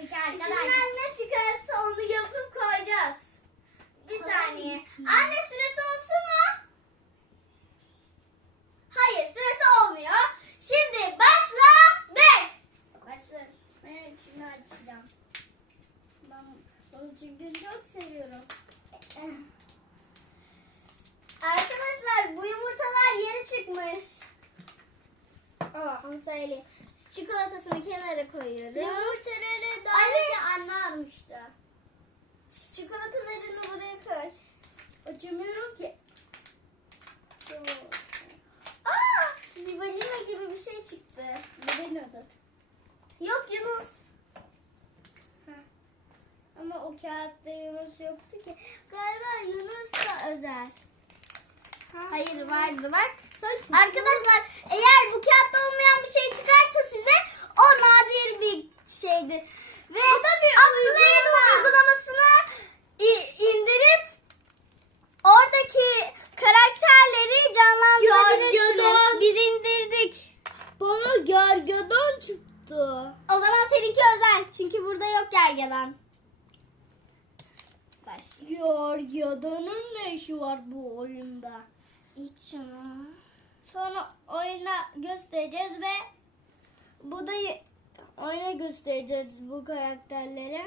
Peki arkadaşlar. İçinden ne çıkarsa onu yapıp koyacağız. Bir saniye. Anne süresi olsun mu? Hayır süresi olmuyor. Şimdi başla. Bek. Başla. Ben şunu açacağım. Ben bunu çünkü çok seviyorum. Arkadaşlar bu yumurtalar yeni çıkmış. Aa. Onu söyleyeyim. Çikolatasını kenara koyuyorum. Yumurta anne almıştı. Çikolatalarını buraya koy. Açamıyorum ki. Aa, bir balina gibi bir şey çıktı. Adı? Yok Yunus. Ama o kağıtta Yunus yoktu ki. Galiba Yunus da özel. Hayır vardı bak. Arkadaşlar eğer bu kağıtta olmayan bir şey çıkarsa size o nadir bir şeydir. Ve Upload uygulamasını çıktı. O zaman seninki özel. Çünkü burada yok gergedan. Başlıyor. Gergedanın ne işi var bu oyunda? İlk şunu. Sonra oyuna göstereceğiz ve bu da oyuna göstereceğiz bu karakterleri.